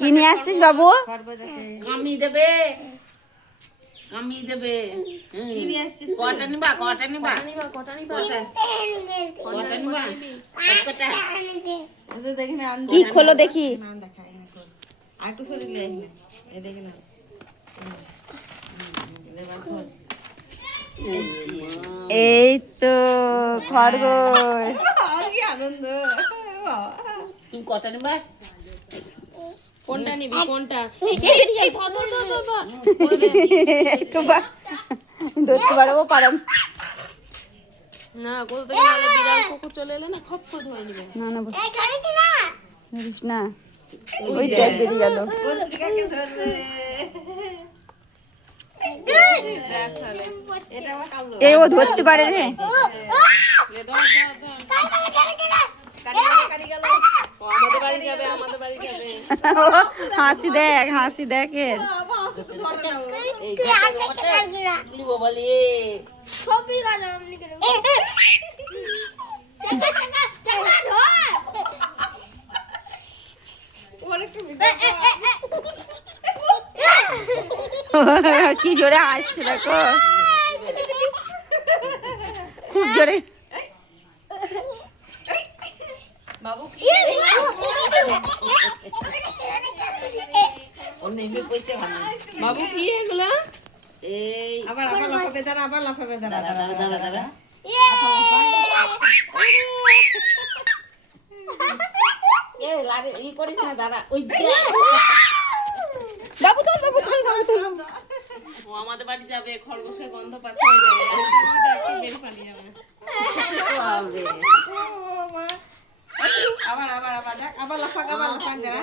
কি নিয়ে আসছিস বাবু? কামি দেবে কামি দেবে। কটা নিবা কটা নিবা কটা নিবা কটা নিবা কটা কি খোলো দেখি। একটু শরীরে এই দেখি না এই তো খরগোশ। কি আনন্দ। তুমি কটা নিবা? কোনটা নিবি কোনটা? ধরতে পারবো পারেন না কোথা থেকে নাহলে বিড়াল কুকুর চলে এলে না খপ করে ধরে নিবে। না না ধরিস না। ওই দেখ বেরিয়ে গেল। বন্ধুটাকে ধরবে। দেখ তাহলে এটা আমার কালো। এ ও ধরতে পারে রে। লে ধর কাটি গেল। ও আমাদের বাড়ি যাবে আমাদের বাড়ি যাবে। হাসি দেখ হাসি দেখ এর। নিব বলি ছবি কাটো আমনি করে চাকা চাকা চাকা ধর ওর একটু ভিডিও কি জোরে হাসছে দেখো, খুব জোরে। বাবু কি ও নেমে কইতে ভালো। বাবু কি এগুলা? এই আবার লাফাবে দাঁড়া আবার লাফাবে দাঁড়া দাদা দাদা দাদা এ লাগে ই করিস না দাদা ওই বাবু ধর বাবু ধর বাবু ধর। ও আমাদের বাড়ি যাবে খরগোশের গন্ধ পাচ্ছে হয়ে যাবে বের পানি যাবে না। আবার দেখ আবার লাফাক দাঁড়া